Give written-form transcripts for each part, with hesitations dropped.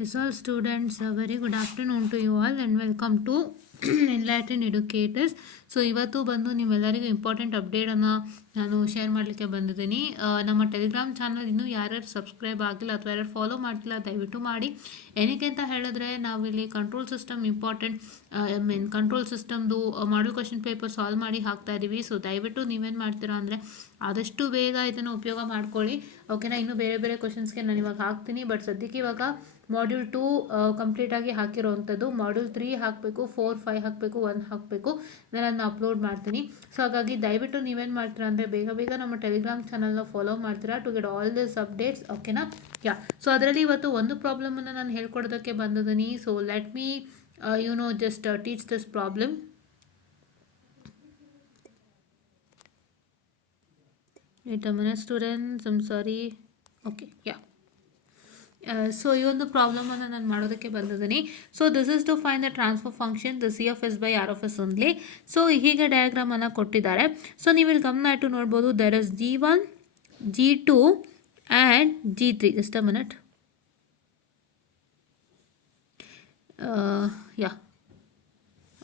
Yes, all students, a very good afternoon to you all and welcome to Enlightened Educators. So ಇವತ್ತು ಬಂದು ನೀವೆಲ್ಲರಿಗೂ ಇಂಪಾರ್ಟೆಂಟ್ ಅಪ್ಡೇಟನ್ನು ನಾನು ಶೇರ್ ಮಾಡಲಿಕ್ಕೆ ಬಂದಿದ್ದೀನಿ. ನಮ್ಮ ಟೆಲಿಗ್ರಾಮ್ ಚಾನಲ್ ಇನ್ನೂ ಯಾರ್ಯಾರು ಸಬ್ಸ್ಕ್ರೈಬ್ ಆಗಿಲ್ಲ ಅಥವಾ ಯಾರು ಫಾಲೋ ಮಾಡ್ತಿಲ್ಲ ದಯವಿಟ್ಟು ಮಾಡಿ. ಏನಕ್ಕೆ ಅಂತ ಹೇಳಿದ್ರೆ ನಾವಿಲ್ಲಿ ಕಂಟ್ರೋಲ್ ಸಿಸ್ಟಮ್ ಇಂಪಾರ್ಟೆಂಟ್ ಕಂಟ್ರೋಲ್ ಸಿಸ್ಟಮ್ದು ಮಾಡಲ್ ಕ್ವಶನ್ ಪೇಪರ್ ಸಾಲ್ವ್ ಮಾಡಿ ಹಾಕ್ತಾ ಇದ್ದೀವಿ. ಸೊ ದಯವಿಟ್ಟು ನೀವೇನು ಮಾಡ್ತೀರಾ ಅಂದರೆ ಆದಷ್ಟು ಬೇಗ ಇದನ್ನು ಉಪಯೋಗ ಮಾಡ್ಕೊಳ್ಳಿ. ಓಕೆನಾ, ಇನ್ನೂ ಬೇರೆ ಬೇರೆ ಕ್ವಶನ್ಸ್ಗೆ ನಾನು ಇವಾಗ ಹಾಕ್ತೀನಿ. ಬಟ್ ಸದ್ಯಕ್ಕೆ ಇವಾಗ ಮಾಡ್ಯೂಲ್ 2 ಕಂಪ್ಲೀಟಾಗಿ ಹಾಕಿರೋವಂಥದ್ದು. ಮಾಡ್ಯೂಲ್ 3 ಹಾಕಬೇಕು, 4, 5 ಹಾಕಬೇಕು, 1 ಹಾಕಬೇಕು. ನಾನು ಅದನ್ನ ಅಪ್ಲೋಡ್ ಮಾಡ್ತೀನಿ. ಸೊ ಹಾಗಾಗಿ ದಯವಿಟ್ಟು ನೀವೇನು ಮಾಡ್ತೀರಾ ಅಂದರೆ ಬೇಗ ಬೇಗ ನಮ್ಮ ಟೆಲಿಗ್ರಾಮ್ ಚಾನಲ್ನ ಫಾಲೋ ಮಾಡ್ತೀರಾ to get all this updates. ಓಕೆನಾ, ಸೊ ಅದರಲ್ಲಿ ಇವತ್ತು ಒಂದು ಪ್ರಾಬ್ಲಮನ್ನು ನಾನು ಹೇಳ್ಕೊಡೋದಕ್ಕೆ ಬಂದಿದ್ದೀನಿ. So let me just teach this problem. Wait a minute students, I'm sorry. Okay, so ಈ ಒಂದು ಪ್ರಾಬ್ಲಮನ್ನು ನಾನು ಮಾಡೋದಕ್ಕೆ ಬಂದಿದ್ದೀನಿ. So this is to find the transfer function the C of S by R of S only. So ಹೀಗೆ ಡಯಾಗ್ರಾಮನ್ನು ಕೊಟ್ಟಿದ್ದಾರೆ. So ನೀವು ಇಲ್ಲಿ ಗಮನ ಇಟ್ಟು ನೋಡ್ಬೋದು, there is G1, G2 and G3. Just a minute.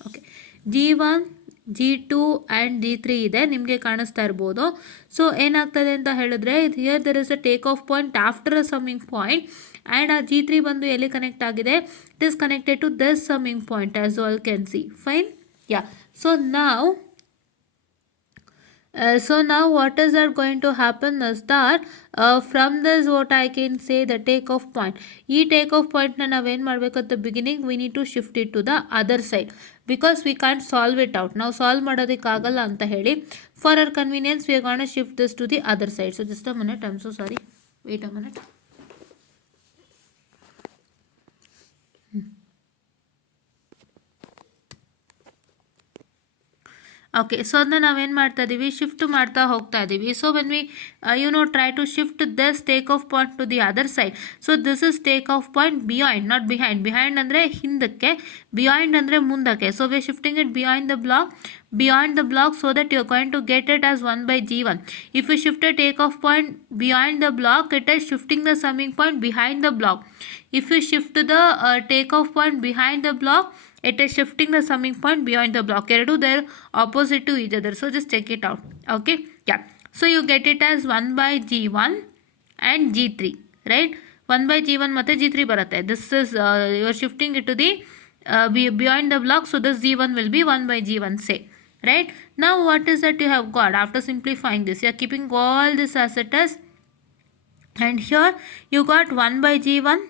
Okay, G1, G2 and G3 ಇದೆ, ನಿಮಗೆ ಕಾಣಿಸ್ತಾ ಇರ್ಬೋದು. ಸೊ ಏನಾಗ್ತದೆ ಅಂತ ಹೇಳಿದ್ರೆ, here there is a take off point after a summing point and ಆ G3 ಬಂದು ಎಲ್ಲಿ ಕನೆಕ್ಟ್ ಆಗಿದೆ, it is connected to this summing point as all can see. Fine. So now what is that going to happen is that from this what I can say the take off point. ಈ take off point na ನಾವೇನು ಮಾಡಬೇಕು at the beginning we need to shift it to the other side because we can't solve it out. ನಾವು ಸಾಲ್ವ್ ಮಾಡೋದಕ್ಕಾಗಲ್ಲ ಅಂತ ಹೇಳಿ for our convenience we are going to shift this to the other side. So just a minute, I'm so sorry, wait a minute. Okay, so ಅದನ್ನ ನಾವೇನು ಮಾಡ್ತಾ ಇದ್ದೀವಿ, shift ಮಾಡ್ತಾ ಹೋಗ್ತಾ ಇದ್ದೀವಿ. So when we try to shift this take off point to the other side. So this is take off point beyond, not behind. Behind ಅಂದರೆ ಹಿಂದಕ್ಕೆ, beyond ಅಂದರೆ ಮುಂದಕ್ಕೆ. So we are shifting it beyond the block so that you are going to get it as 1 by G1. If you shift a take off point behind the block, it is shifting the summing point behind the block. If you shift the take off point behind the block, it is shifting the summing point behind the block. Eradu they are opposite to each other. So just check it out. Okay, so you get it as 1 by G1 and G3, right? 1 by G1 ಮತ್ತೆ G3 ಬರುತ್ತೆ. This is you are shifting it to the behind the block, so this G1 will be 1 by G1, say. Right, now what is that you have got after simplifying this? You are keeping all this as it is, and here you got 1 by G1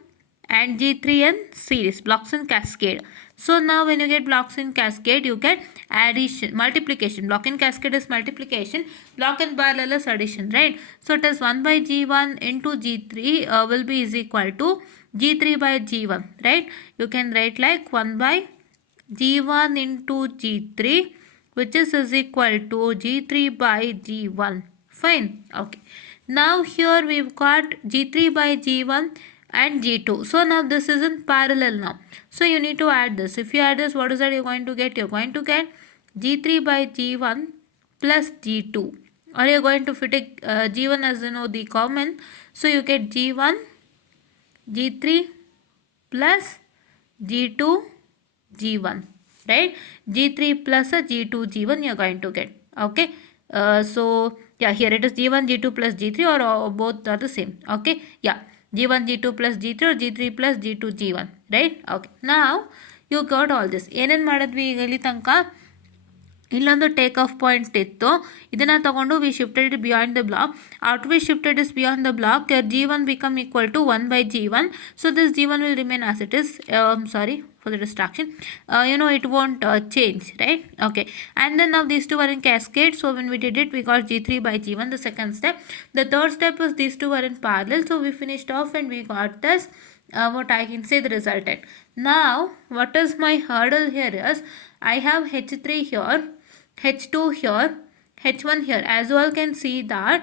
and G3 in series, blocks in cascade. So now when you get blocks in cascade, you get addition, multiplication. Block in cascade is multiplication, block in parallel is addition, right? So it is 1 by G1 into G3 will be is equal to G3 by G1, right? You can write like 1 by G1 into G3, which is equal to G3 by G1. Fine. Okay, now here we've got G3 by G1 and G2. So now this is in parallel now. So you need to add this. If you add this, what is that you're going to get? You're going to get G3 by G1 plus G2. Or you're going to fit G1 as the common. So you get G1, G3 plus G2, G1. Right, G3 plus a G2 G1 you are going to get. Okay, so here it is G1 G2 plus G3 or both are the same. Okay, G1 G2 plus G3 or G3 plus G2 G1, right? Okay, now you got all this. ಏನೇನು ಮಾಡಿದ್ವಿ ಈಗ ಇಲ್ಲಿ ತನಕ? ಇಲ್ಲೊಂದು take off point ಇತ್ತು, ಇದನ್ನು ತಗೊಂಡು we shifted it beyond the block. After we shifted is beyond the block, G1 become equal to 1 by G1. So this G1 will remain as it is. Sorry for the distraction. It won't change, right? Okay, and then now these two are in cascade. So when we did it, we got G3 by G1, the second step. The third step is these two are in parallel. So we finished off and we got this. What I can say the resultant. Now what is my hurdle here is I have H3 here, H2 here, H1 here. As you all can see that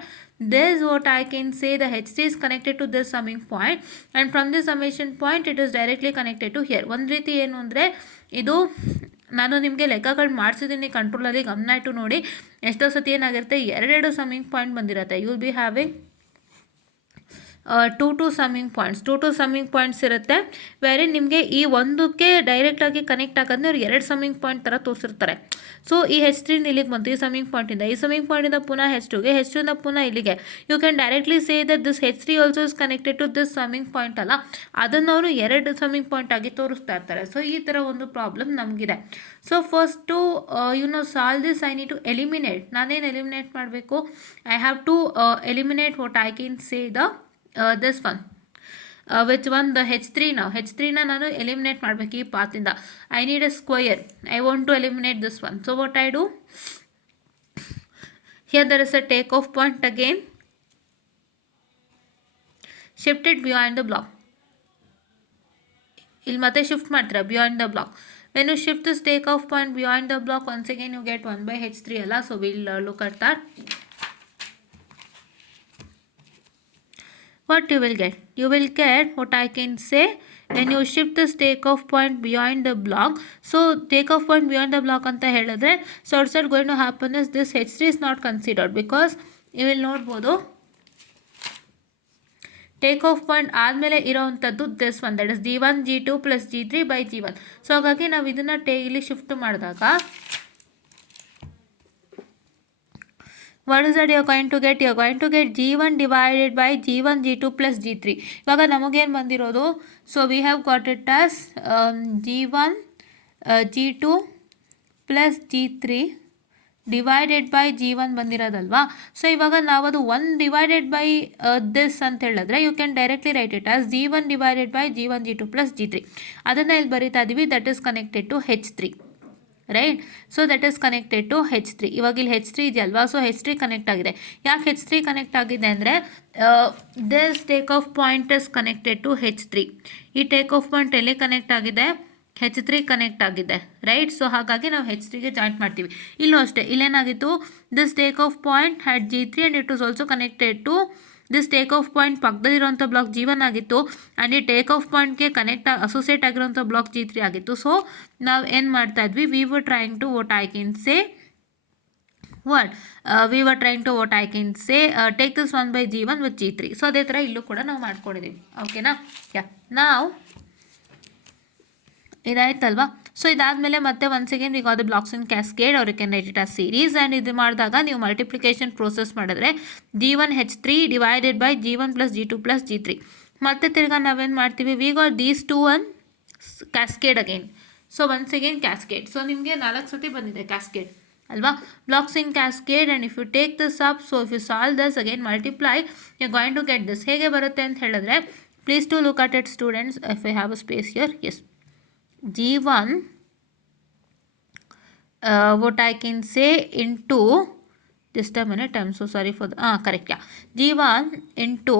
this what I can say the H3 is connected to this summing point, and from this summation point it is directly connected to here. ಒಂದು ರೀತಿ ಏನು ಅಂದರೆ ಇದು ನಾನು ನಿಮಗೆ ಲೆಕ್ಕಗಳು ಮಾಡಿಸಿದ್ದೀನಿ ಕಂಟ್ರೋಲಲ್ಲಿ, ಗಮನ ಇಟ್ಟು ನೋಡಿ. ಎಷ್ಟೋ ಸತಿ ಏನಾಗಿರುತ್ತೆ, ಎರಡೆರಡು ಸಮ್ಮಿಂಗ್ ಪಾಯಿಂಟ್ ಬಂದಿರುತ್ತೆ. You will be having two summing points ಇರುತ್ತೆ. ಬೇರೆ ನಿಮಗೆ ಈ ಒಂದಕ್ಕೆ ಡೈರೆಕ್ಟಾಗಿ ಕನೆಕ್ಟ್ ಆಗೋದನ್ನ ಅವ್ರು 2 ಸಮ್ಮಿಂಗ್ ಪಾಯಿಂಟ್ ಥರ ತೋರಿಸಿರ್ತಾರೆ. ಸೊ ಈ H3 ಇಲ್ಲಿಗೆ ಬಂತು, ಈ ಸಮ್ಮಿಂಗ್ ಪಾಯಿಂಟಿಂದ ಪುನಃ H2ಗೆ, H2ಇಂದ ಪುನಃ ಇಲ್ಲಿಗೆ. You can directly say that this H3 also is connected to this summing point ಅಲ್ಲ, ಅದನ್ನು ಅವರು 2 ಸಮ್ಮಿಂಗ್ ಪಾಯಿಂಟ್ ಆಗಿ ತೋರಿಸ್ತಾ ಇರ್ತಾರೆ. ಸೊ ಈ ಥರ ಒಂದು ಪ್ರಾಬ್ಲಮ್ ನಮಗಿದೆ. So first to solve this I need to eliminate. ನಾನೇನು ಎಲಿಮಿನೇಟ್ ಮಾಡಬೇಕು? I have to eliminate what I can say this one, which one, the H3. Now H3 ನಾನು ಎಲಿಮಿನೇಟ್ ಮಾಡಬೇಕು ಈ ಪಾತಿಂದ. I need a square, I want to eliminate this one. So what I do, here there is a take off point again, shift it behind the block. ಇಲ್ಲಿ ಮತ್ತೆ ಶಿಫ್ಟ್ ಮಾಡ್ತೀರಾ behind the block. when you shift this take off point behind the block, once again you get 1 by H3 ಅಲ್ಲ. so we'll look at that. What you will get? You will get what I can say, when you shift this takeoff point beyond the block. So takeoff point beyond the block anta ಹೇಳಿದ್ರೆ, so what's going to happen is this H3 is not considered, because you will ನೋಡ್ಬೋದು take off point ಆದಮೇಲೆ ಇರೋವಂಥದ್ದು this one, that is G1 G2 plus G3 by G1. So ಹಾಗಾಗಿ ನಾವು ಇದನ್ನು ಇಲ್ಲಿ ಶಿಫ್ಟ್ ಮಾಡಿದಾಗ what is that you are going to get? You are going to get G1 divided by G1 G2 plus G3. ಇವಾಗ ನಮಗೇನು ಬಂದಿರೋದು, so we have got it as G1 G2 plus G3 divided by G1 ಬಂದಿರೋದಲ್ವಾ. So ಇವಾಗ ನಾವು ಅದು 1 divided by this ಅಂತ ಹೇಳಿದ್ರೆ, you can directly write it as G1 divided by G1 G2 plus G3. ಅದನ್ನು ಇಲ್ಲಿ ಬರೀತಾ ಇದ್ದೀವಿ, that is connected to H3, right. So that is connected to H3. ಇವಾಗ ಇಲ್ಲಿ H3 ಇದೆಯಲ್ವಾ, ಸೊ H3 ಕನೆಕ್ಟ್ ಆಗಿದೆ. ಯಾಕೆ H3 ಕನೆಕ್ಟ್ ಆಗಿದೆ ಅಂದರೆ, this take off point is connected to H3. ಈ ಟೇಕ್ ಆಫ್ ಪಾಯಿಂಟ್ ಎಲ್ಲಿ ಕನೆಕ್ಟ್ ಆಗಿದೆ? H3 ಕನೆಕ್ಟ್ ಆಗಿದೆ, ರೈಟ್. ಸೊ ಹಾಗಾಗಿ ನಾವು H3ಗೆ ಜಾಯಿಂಟ್ ಮಾಡ್ತೀವಿ. ಇಲ್ಲೂ ಅಷ್ಟೇ, ಇಲ್ಲೇನಾಗಿತ್ತು, this take off point had G3 and it was also connected to this take off point ಪಕ್ಕದಲ್ಲಿರುವಂಥ ಬ್ಲಾಕ್ G1 ಆಗಿತ್ತು, ಆ್ಯಂಡ್ ಈ ಟೇಕ್ ಆಫ್ ಪಾಯಿಂಟ್ಗೆ ಅಸೋಸಿಯೇಟ್ ಆಗಿರುವಂಥ ಬ್ಲಾಕ್ G3 ಆಗಿತ್ತು. ಸೊ ನಾವು ಏನು ಮಾಡ್ತಾ ಇದ್ವಿ, we were trying to what I can say take this 1 by G1 with G3. So ಅದೇ ಥರ ಇಲ್ಲೂ ಕೂಡ ನಾವು ಮಾಡ್ಕೊಂಡಿದ್ದೀವಿ. ಓಕೆನಾ? ನಾವು ಇದಾಯ್ತಲ್ವಾ. ಸೊ ಇದಾದಮೇಲೆ ಮತ್ತೆ once again we got the blocks in cascade, or you can write it as series. And ಇದು ಮಾಡಿದಾಗ ನೀವು ಮಲ್ಟಿಪ್ಲಿಕೇಶನ್ ಪ್ರೋಸೆಸ್ ಮಾಡಿದ್ರೆ G1 H3 divided by G1 plus G2 plus G3. ಮತ್ತೆ ತಿರ್ಗಾ ನಾವೇನು ಮಾಡ್ತೀವಿ, we got these two one cascade again. So once again cascade. So ನಿಮಗೆ 4 ಸತಿ ಬಂದಿದೆ ಕ್ಯಾಸ್ಕೇಡ್ ಅಲ್ವಾ, blocks in cascade. And if you take this up, so if you solve this again multiply, you going to get this. ಹೇಗೆ ಬರುತ್ತೆ ಅಂತ ಹೇಳಿದ್ರೆ, please to look at it students, if I have a space here. Yes, G1 what I can say into, just a minute, I'm so sorry for the correct, yeah, G1 into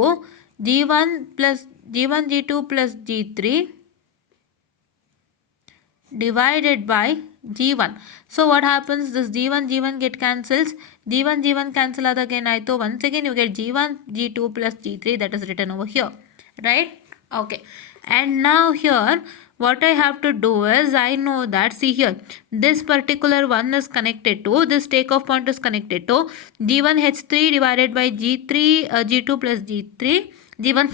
G1 plus G1 G2 plus G3 divided by G1. So what happens, this G1 get cancels, G1 cancel ಆದಾಗ ಏನಾಯಿತು, once again you get G1 G2 plus G3, that is written over here, right? Okay, and now here what I have to do is, I know that, see here, this particular one is connected to, this takeoff point is connected to G1 H3 divided by G3 G2 plus G3 G1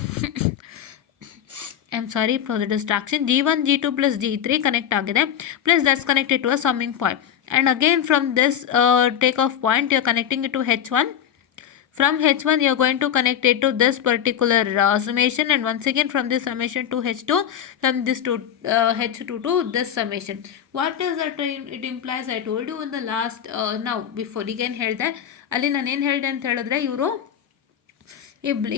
I'm sorry for the distraction, G1 G2 plus G3 connect agide, plus that's connected to a summing point. And again from this takeoff point you are connecting it to H1. From H1 you are going to connect it to this particular summation, and once again from this summation to H2, from this to H2 to this summation. What is that it implies? I told you in the last now before again ಹೇಳ್ದೆ, ಅಲ್ಲಿ ನಾನು ಏನು ಹೇಳಿದೆ ಅಂತ ಹೇಳಿದ್ರೆ, ಇವರು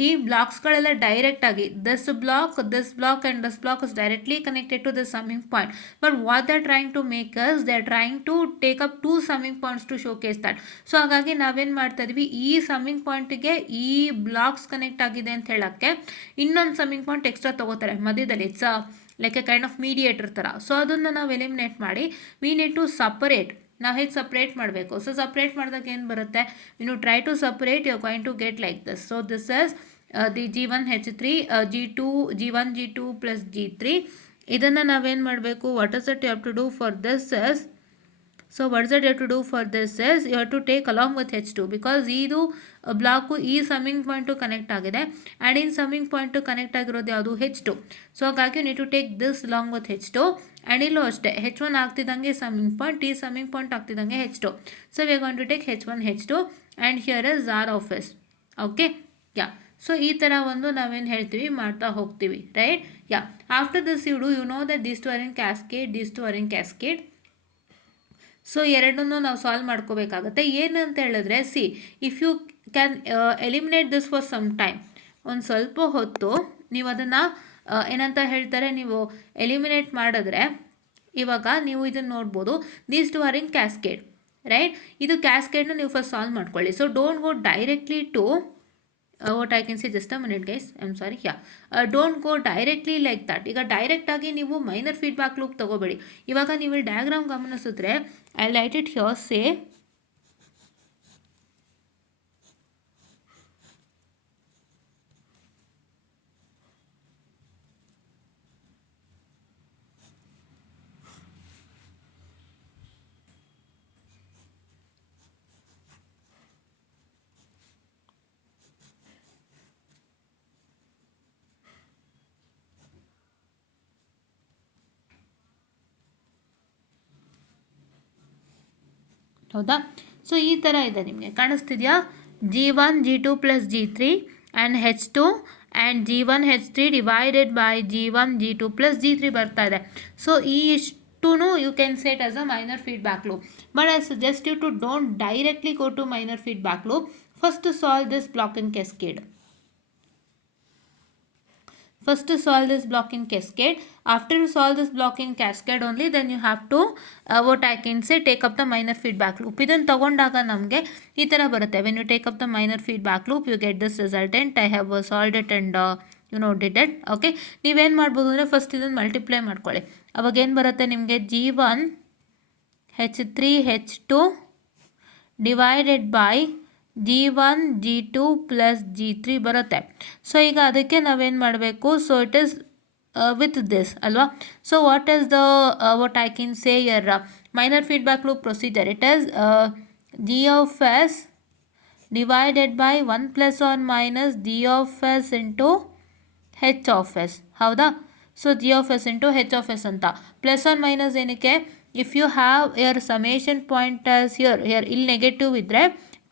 ಈ ಬ್ಲಾಕ್ಸ್ಗಳೆಲ್ಲ ಡೈರೆಕ್ಟಾಗಿ this block and this block is directly connected to the summing point. But what they are trying to make us, they are trying to take up 2 summing points to showcase that. So ಹಾಗಾಗಿ ನಾವೇನು ಮಾಡ್ತಾ ಇದ್ವಿ, ಈ ಸಮ್ಮಿಂಗ್ ಪಾಯಿಂಟಿಗೆ ಈ blocks connect ಆಗಿದೆ ಅಂತ ಹೇಳೋಕ್ಕೆ ಇನ್ನೊಂದು ಸಮ್ಮಿಂಗ್ ಪಾಯಿಂಟ್ ಎಕ್ಸ್ಟ್ರಾ ತೊಗೋತಾರೆ ಮಧ್ಯದಲ್ಲಿ. It's like A kind of mediator ಥರ. ಸೊ ಅದನ್ನು ನಾವು ಎಲಿಮಿನೇಟ್ ಮಾಡಿ, ವಿ ನೀಡ್ ಟು ಸಪರೇಟ್. ನಾವು ಹೇಗೆ ಸಪ್ರೇಟ್ ಮಾಡಬೇಕು, ಸೊ ಸಪ್ರೇಟ್ ಮಾಡಿದಾಗ ಏನು ಬರುತ್ತೆ, you try to separate, you are going to get like this. So this is the G1 H3 G1 G2 plus G3. ಇದನ್ನು ನಾವೇನು ಮಾಡಬೇಕು, what is it you have to do for this is, so what's that you have to do for this is you have to take along with H2 because ಇದು block ಈ summing point connect ಆಗಿದೆ and in summing point connect ಆಗಿರೋದು ಯಾವುದು H2. So ಹಾಗಾಗಿ you need to take this along with H2 and ಇಲ್ಲೂ ಅಷ್ಟೇ H1 ಆಗ್ತಿದ್ದಂಗೆ summing point, ಈ ಸಮ್ಮಿಂಗ್ ಪಾಯಿಂಟ್ ಆಗ್ತಿದ್ದಂಗೆ H2. So we are going to take H1 H2 and here is R of S. Okay, yeah. So ಈ ಥರ ಒಂದು ನಾವೇನು ಹೇಳ್ತೀವಿ ಮಾಡ್ತಾ ಹೋಗ್ತೀವಿ, right? Yeah. After this you know that these two are in cascade, these two are in cascade. So ಎರಡನ್ನೂ ನಾವು solve ಮಾಡ್ಕೋಬೇಕಾಗತ್ತೆ. ಏನಂತ ಹೇಳಿದ್ರೆ, see if you can eliminate this for some time, ಒಂದು ಸ್ವಲ್ಪ ಹೊತ್ತು ನೀವು ಅದನ್ನು ಏನಂತ ಹೇಳ್ತಾರೆ, ನೀವು ಎಲಿಮಿನೇಟ್ ಮಾಡಿದ್ರೆ ಇವಾಗ ನೀವು ಇದನ್ನು ನೋಡ್ಬೋದು, these two are in cascade, right? ಇದು ಕ್ಯಾಸ್ಕೇಡ್ನ ನೀವು ಫಸ್ಟ್ ಸಾಲ್ವ್ ಮಾಡ್ಕೊಳ್ಳಿ. So don't go directly to what I can say, just a minute guys, I'm sorry, yeah, don't go directly like that. ಈಗ ಡೈರೆಕ್ಟಾಗಿ ನೀವು ಮೈನರ್ ಫೀಡ್ಬ್ಯಾಕ್ ಲೂಪ್ ತಗೋಬೇಡಿ. ಇವಾಗ ನೀವು ಡಯಾಗ್ರಾಮ್ ಗಮನಿಸಿದ್ರೆ highlight it here, say ಹೌದಾ? So ಈ ಥರ ಇದೆ, ನಿಮಗೆ ಕಾಣಿಸ್ತಿದೆಯಾ? G1 G2 plus G3 and H2 and G1 H3 divided by G1 G2 plus G3 ಬರ್ತಾ ಇದೆ. ಸೊ ಈ ಇಷ್ಟೂ you can set as a minor feedback loop, but I suggest you to don't directly go to minor feedback loop. First solve this block in cascade. First solve this block in cascade. After you solve this block in cascade only, then you have to what I can say, take up the minor feedback loop. ಇದನ್ನು ತಗೊಂಡಾಗ ನಮಗೆ ಈ ಥರ ಬರುತ್ತೆ. When you take up the minor feedback loop, you get this resultant. I have solved it and did it. Okay, ನೀವೇನು ಮಾಡ್ಬೋದು ಅಂದರೆ ಫಸ್ಟ್ ಇದನ್ನು ಮಲ್ಟಿಪ್ಲೈ ಮಾಡ್ಕೊಳ್ಳಿ. ಅವಾಗ ಏನು ಬರುತ್ತೆ ನಿಮಗೆ? G1 H3 H2 divided by G1 G2 plus G3 ಬರುತ್ತೆ. ಸೊ ಈಗ ಅದಕ್ಕೆ ನಾವೇನು ಮಾಡಬೇಕು? So it is with this ಅಲ್ವಾ? So what is the what I can say your minor feedback loop procedure? It is G of S divided by 1 plus or minus G of S into H of S. ಹೌದಾ? So G of S into H of S ಅಂತ. Plus or minus ಏನಕ್ಕೆ? If you have your summation point as here ಇಲ್ಲಿ negative ಇದ್ದರೆ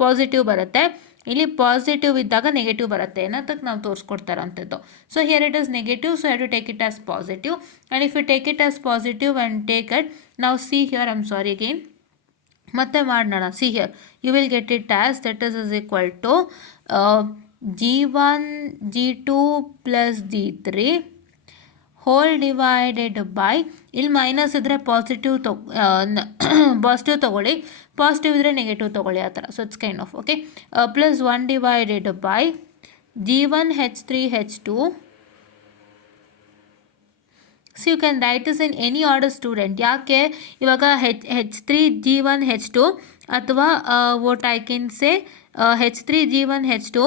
positive ಬರುತ್ತೆ, ಇಲ್ಲಿ ಪಾಸಿಟಿವ್ ಇದ್ದಾಗ negative ಬರುತ್ತೆ ಏನಂತಕ್ಕೆ ನಾವು ತೋರಿಸ್ಕೊಡ್ತಾರಂಥದ್ದು. So here it is negative, so have to take it as positive. And if you take it as positive and take it, ನಾವು see here, I'm sorry again, ಮತ್ತೆ ಮಾಡೋಣ. See here you will get it as that is equal to G1 G2 plus G3 whole divided by, ಇಲ್ಲಿ minus ಇದ್ದರೆ positive positive ತೊಗೊಳ್ಳಿ, positive ಇದ್ದರೆ negative ತೊಗೊಳ್ಳಿ, ಆ ಥರ. So it's kind of okay. Plus 1 divided by G1 H3 H2. So you can write is in any order student. ಯಾಕೆ ಇವಾಗ H3 G1 H2 ಅಥವಾ what I can say H3 G1 H2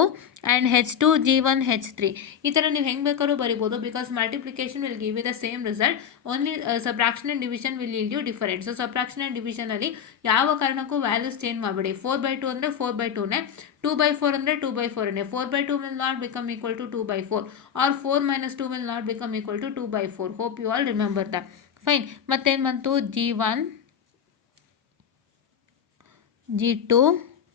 and H2 G1 H3 ಈ ಥರ ನೀವು ಹೆಂಗೆ ಬೇಕಾದ್ರೂ ಬರಿಬೋದು. Because multiplication will give you the same result, only subtraction and division will yield you different. So subtraction and ಡಿವಿಷನಲ್ಲಿ ಯಾವ ಕಾರಣಕ್ಕೂ ವ್ಯಾಲ್ಯೂಸ್ ಚೇಂಜ್ ಮಾಡಬೇಡಿ. 4/2 ಅಂದರೆ 4/2ನೇ, 2/4 ಅಂದರೆ 2/4ನೇ. 4/2 will not become equal to 2/4 or 4 - 2 will not become equal to 2/4. Hope you all remember that. Fine. ಮತ್ತೇನು ಬಂತು? G1 G2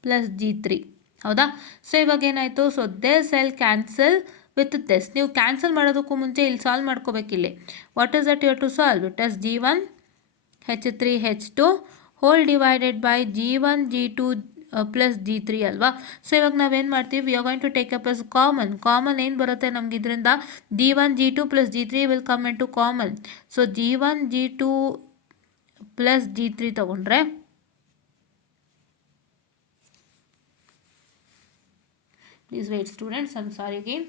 plus G3. ಹೌದಾ? ಸೊ ಇವಾಗ ಏನಾಯಿತು? So this I'll cancel with this. ನೀವು ಕ್ಯಾನ್ಸಲ್ ಮಾಡೋದಕ್ಕೂ ಮುಂಚೆ ಇಲ್ಲಿ ಸಾಲ್ವ್ ಮಾಡ್ಕೋಬೇಕಿಲ್ಲಿ. What is that you have to solve? It is G1 H3 H2 whole divided by G1 G2 plus G3 ಅಲ್ವಾ? ಸೊ ಇವಾಗ ನಾವೇನು ಮಾಡ್ತೀವಿ? We are going to take up as common ಏನು ಬರುತ್ತೆ ನಮ್ಗೆ ಇದರಿಂದ? G1 G2 plus G3 will come into common. So G1 G2 plus G3 ತೊಗೊಂಡ್ರೆ, please wait students, I'm sorry again.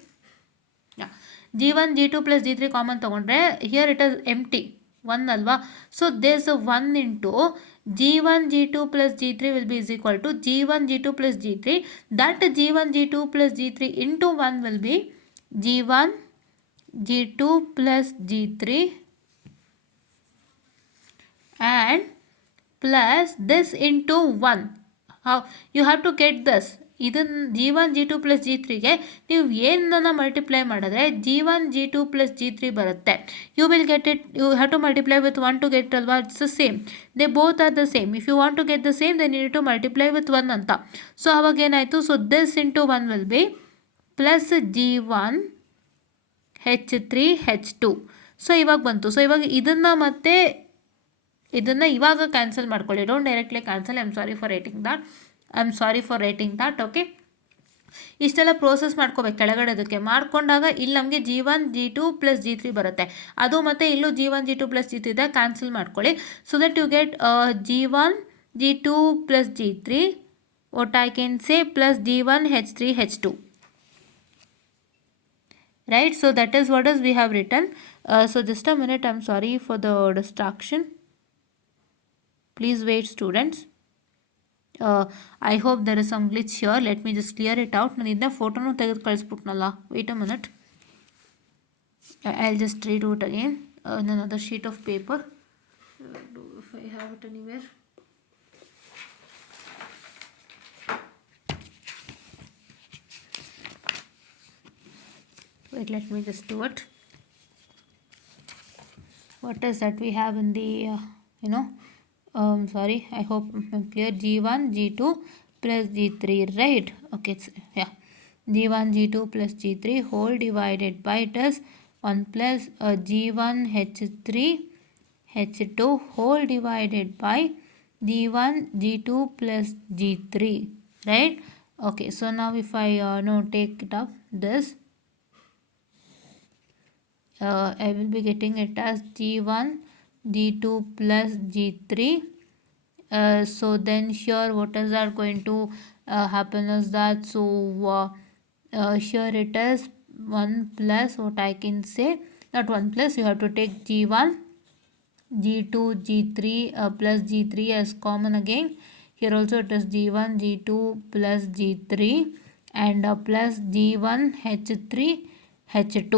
G1 G2 plus G3 common ತೊಗೊಂಡ್ರೆ here it is empty 1 ಅಲ್ವಾ? So this 1 into G1 G2 plus G3 will be is equal to G1 G2 plus G3. That G1 G2 plus G3 into 1 will be G1 G2 plus G3 and plus this into 1. How you have to get this. ಇದನ್ನು G1 G2 plus G3ಗೆ ನೀವು ಏನನ್ನ ಮಲ್ಟಿಪ್ಲೈ ಮಾಡಿದ್ರೆ G1 G2 plus G3 ಬರುತ್ತೆ. You will get it, you have to multiply with 1 to get ಅಲ್ವಾ, it's the same. They both are the same. If you want to get the same then you need to multiply with 1 ಅಂತ. ಸೊ ಅವಾಗ ಏನಾಯಿತು, so this into 1 will be plus G1 H3 H2. So ಇವಾಗ ಬಂತು. ಸೊ ಇವಾಗ ಇದನ್ನು ಮತ್ತೆ ಇದನ್ನು ಇವಾಗ ಕ್ಯಾನ್ಸಲ್ ಮಾಡ್ಕೊಳ್ಳಿ. Don't directly cancel. I am sorry for writing ದಾಟ್. ಓಕೆ, ಇಷ್ಟೆಲ್ಲ ಪ್ರೋಸೆಸ್ ಮಾಡ್ಕೋಬೇಕು ಕೆಳಗಡೆದಕ್ಕೆ. ಮಾಡ್ಕೊಂಡಾಗ ಇಲ್ಲಿ ನಮಗೆ G1 G2 ಪ್ಲಸ್ G3 ಬರುತ್ತೆ. ಅದು ಮತ್ತು ಇಲ್ಲೂ G1 G2 ಪ್ಲಸ್ G3 ಇದೆ, ಕ್ಯಾನ್ಸಲ್ ಮಾಡ್ಕೊಳ್ಳಿ. So that you get G1 G2 plus G3 what I can say plus G1 H3 H2. Right, so that is what is we have written. So just a minute, I'm sorry for the distraction. Please wait, students. I hope there is some glitch here. Let me just clear it out. ನಾನು ಇದನ್ನ ಫೋಟೋನು ತೆಗೆದು ಕಳಿಸ್ಬಿಟ್ನಲ್ಲ. Wait a minute. I'll just redo it again in another sheet of paper. If I have it anywhere. Wait, let me just do it. What is that we have in the sorry, I hope I'm clear. G1 G2 plus G3, right? Okay, yeah, G1 G2 plus G3 whole divided by it is 1 plus G1 H3 H2 whole divided by G1 G2 plus G3, right? Okay, so now if I take it up this, I will be getting it as G1 G2 plus G3. So then here what is that going to happen is that, so here it is 1 plus what I can say, not 1 plus, you have to take G1 G2 G3 plus G3 as common again. Here also it is G1 G2 plus G3 and plus G1 H3 H2.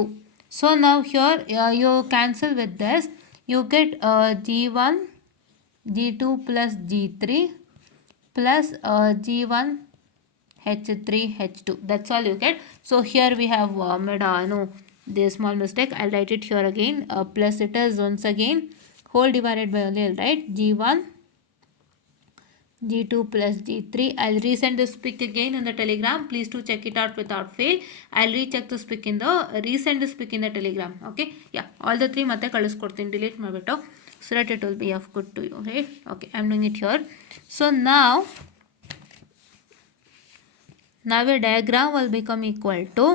So now here you cancel with this, you get G1 G2 plus G3 plus G1 H3 H2. That's all you get. So here we have made the small mistake. I'll write it here again. Plus it is once again whole divided by only, right? G1 G2 plus G3. I'll resend this pic again in the telegram. Please to check it out without fail. I'll recheck this pic in the resend this pic in the telegram. Okay, yeah, all the three ಮತ್ತೆ ಕಳಿಸ್ಕೊಡ್ತೀನಿ, ಡಿಲೀಟ್ ಮಾಡಿಬಿಟ್ಟು, so that it will be of good to you, right? Okay, I'm doing it here. So now a diagram will become equal to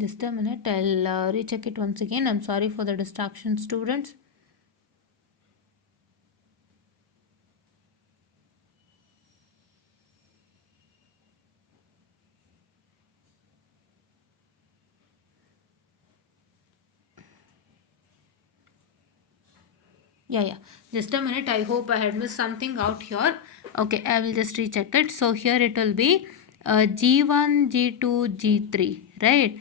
just a minute, I'll recheck it once again. I'm sorry for the distraction, students. Yeah, just a minute, I hope I had missed something out here. Okay, I will just recheck it. So here it will be G1 G2 G3, right?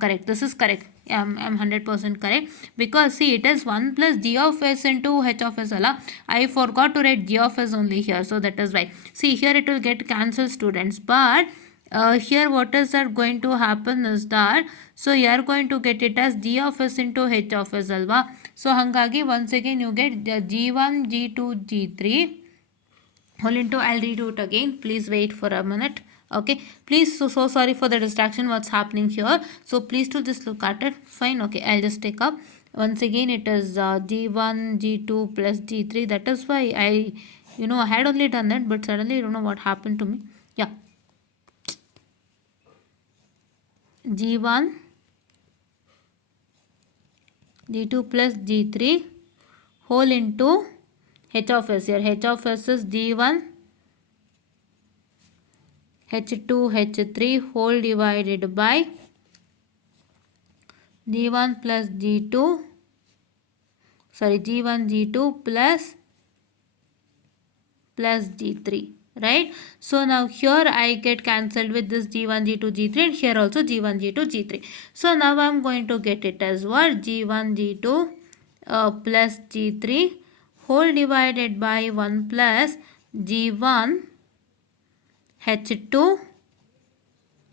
Correct, this is correct. I'm 100% correct, because see it is 1 plus G of S into H of S alla. I forgot to write G of S only here, so that is why. See here it will get cancelled, students, but here what is that going to happen is that, so you are going to get it as G of S into H of S alva. So hangagi once again you get G1 G2 G3 whole into, I'll redo it again, please wait for a minute. Okay, please, so sorry for the distraction what's happening here, so please to just look at it. Fine, okay, I'll just take up once again. It is G1 G2 plus G3. That is why I had only done that, but suddenly I don't know what happened to me. Yeah, G1 G2 plus G3 whole into H of S. Here H of S is G1 H2 H3 whole divided by G1 plus G2 sorry, G1, G2 plus G3, right? So now here I get cancelled with this G1, G2, G3, and here also G1, G2, G3. So now I'm going to get it as what? G1, G2 plus G3 whole divided by 1 plus G1 H2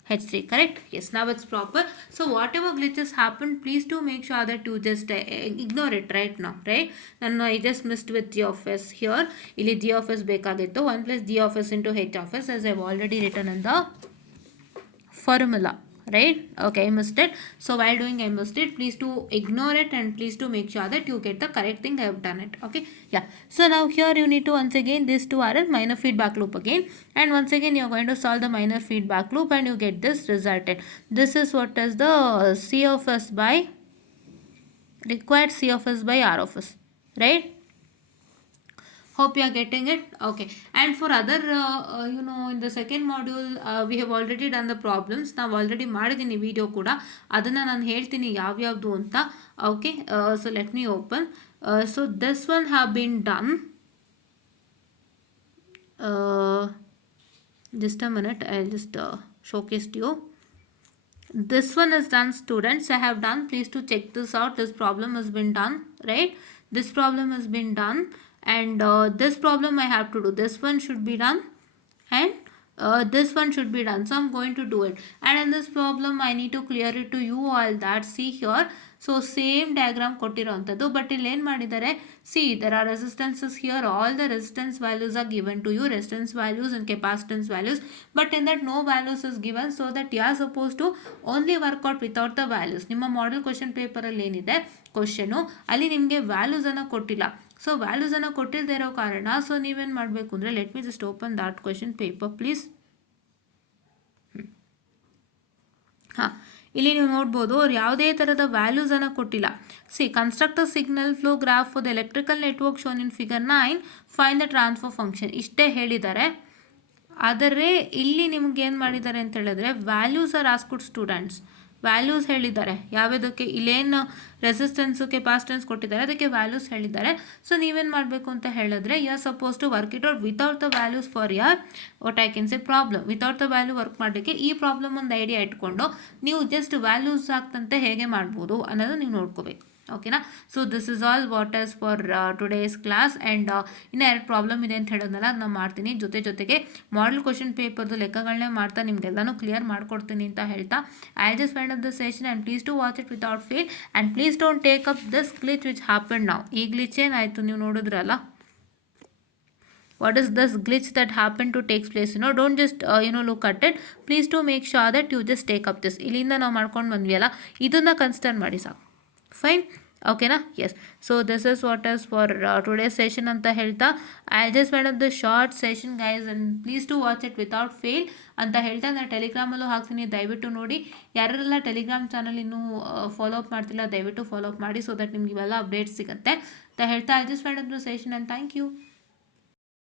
H3, correct? Yes, now it's proper. So whatever glitches happen, please do make sure that you just ignore it right now, right? And I just missed with G of S here. Ili G of S ಬೇಕಾಗಿತ್ತು 1 plus G of S into H of S, as I've already written in the formula, right? Okay, I missed it. So while doing I missed it, please do ignore it and please do make sure that you get the correct thing. I have done it. Okay, yeah. So now here you need to once again, these two are a minor feedback loop again, and once again you're going to solve the minor feedback loop and you get this resulted. This is what is the C of S by required C of S by R of S, right? Hope you are getting it. Okay, and for other in the second module we have already done the problems. ನಾವು ಆಲ್ರೆಡಿ ಮಾಡಿದ್ದೀನಿ ವಿಡಿಯೋ ಕೂಡ, ಅದನ್ನು ನಾನು ಹೇಳ್ತೀನಿ ಯಾವ್ಯಾವುದು ಅಂತ. Okay, so let me open. So this one have been done. Just a minute, I'll just showcase to you. This one is done, students. I have done. Please to check this out. This problem has been done, right? This problem has been done, and this problem I have to do. This one should be done, and this one should be done. So I'm going to do it. And in this problem I need to clear it to you all that. See here, so same diagram ಕೊಟ್ಟಿರೋಂಥದ್ದು, but ಇಲ್ಲಿ ಏನು ಮಾಡಿದ್ದಾರೆ, see there are resistances here. All the resistance values are given to you, resistance values and capacitance values, but in that no values is given, so that you are supposed to only work out without the values. ನಿಮ್ಮ model question ಪೇಪರಲ್ಲಿ ಏನಿದೆ ಕ್ವಶನು, ಅಲ್ಲಿ ನಿಮಗೆ ವ್ಯಾಲ್ಯೂಸನ್ನು ಕೊಟ್ಟಿಲ್ಲ. ಸೊ ವ್ಯಾಲ್ಯೂಸನ್ನು ಕೊಟ್ಟಿಲ್ಲದೆ ಇರೋ ಕಾರಣ, ಸೊ ನೀವೇನು ಮಾಡಬೇಕು ಅಂದರೆ, let me just open that question paper please. ಹಾಂ, ಇಲ್ಲಿ ನೀವು ನೋಡ್ಬೋದು, ಅವ್ರು ಯಾವುದೇ ಥರದ ವ್ಯಾಲ್ಯೂಸನ್ನು ಕೊಟ್ಟಿಲ್ಲ. See construct the signal flow graph for the electrical network shown in figure 9, find the transfer function, ಇಷ್ಟೇ ಹೇಳಿದ್ದಾರೆ. ಆದರೆ ಇಲ್ಲಿ ನಿಮ್ಗೆ ಏನು ಮಾಡಿದ್ದಾರೆ ಅಂತ ಹೇಳಿದ್ರೆ, values are asked students. Values ಹೇಳಿದ್ದಾರೆ ಯಾವುದಕ್ಕೆ, ಇಲ್ಲೇನು ರೆಸಿಸ್ಟೆನ್ಸು ಕೆಪಾಸಿಟೆನ್ಸ್ ಕೊಟ್ಟಿದ್ದಾರೆ ಅದಕ್ಕೆ ವ್ಯಾಲ್ಯೂಸ್ ಹೇಳಿದ್ದಾರೆ. ಸೊ ನೀವೇನು ಮಾಡಬೇಕು ಅಂತ ಹೇಳಿದ್ರೆ, you are suppose to work it out without the values for your what I can say problem. Without the value work ಮಾಡಲಿಕ್ಕೆ ಈ ಪ್ರಾಬ್ಲಮ್ ಒಂದು ಐಡಿಯಾ ಇಟ್ಕೊಂಡು ನೀವು ಜಸ್ಟ್ ವ್ಯಾಲ್ಯೂಸ್ ಹಾಕ್ತಂತೆ ಹೇಗೆ ಮಾಡ್ಬೋದು ಅನ್ನೋದು ನೀವು ನೋಡ್ಕೋಬೇಕು. ಓಕೆನಾ? So this is all what is for today's class. And ಇನ್ನೂ 2 ಪ್ರಾಬ್ಲಮ್ ಇದೆ ಅಂತ ಹೇಳೋದಲ್ಲ, ನಾನು ಮಾಡ್ತೀನಿ. ಜೊತೆಗೆ ಮಾಡೆಲ್ ಕ್ವಶನ್ ಪೇಪರ್ದು ಲೆಕ್ಕಗಳನ್ನೇ ಮಾಡ್ತಾ ನಿಮಗೆಲ್ಲನೂ ಕ್ಲಿಯರ್ ಮಾಡ್ಕೊಡ್ತೀನಿ ಅಂತ ಹೇಳ್ತಾ, I just find up the session and please to watch it without fail. And please don't take up this glitch which happen now. ಈ ಗ್ಲಿಚ್ ಏನಾಯಿತು ನೀವು ನೋಡಿದ್ರಲ್ಲ, what is this glitch that happened to takes place, don't just look at it. Please do make sure that you just take up this. ಇಲ್ಲಿಂದ ನಾವು ಮಾಡ್ಕೊಂಡು ಬಂದ್ವಿಯಲ್ಲ, ಇದನ್ನು ಕನ್ಸಿಡರ್ ಮಾಡಿ ಸಾಕು. ಫೈನ್, ಓಕೆನಾ? Yes. So this is what is for today's session ಅಂತ ಹೇಳ್ತಾ, I just made up the short session guys, and please to watch it without fail ಅಂತ ಹೇಳ್ತಾ, ನಾನು ಟೆಲಿಗ್ರಾಮಲ್ಲೂ ಹಾಕ್ತೀನಿ, ದಯವಿಟ್ಟು ನೋಡಿ. ಯಾರೆಲ್ಲ ಟೆಲಿಗ್ರಾಮ್ ಚಾನಲ್ ಇನ್ನೂ ಫಾಲೋ ಅಪ್ ಮಾಡ್ತಿಲ್ಲ, ದಯವಿಟ್ಟು ಫಾಲೋ ಅಪ್ ಮಾಡಿ, ಸೊ ದಟ್ ನಿಮ್ಗೆ ಇವೆಲ್ಲ ಅಪ್ಡೇಟ್ಸ್ ಸಿಗುತ್ತೆ ಅಂತ ಹೇಳ್ತಾ, I just made up the session and thank you.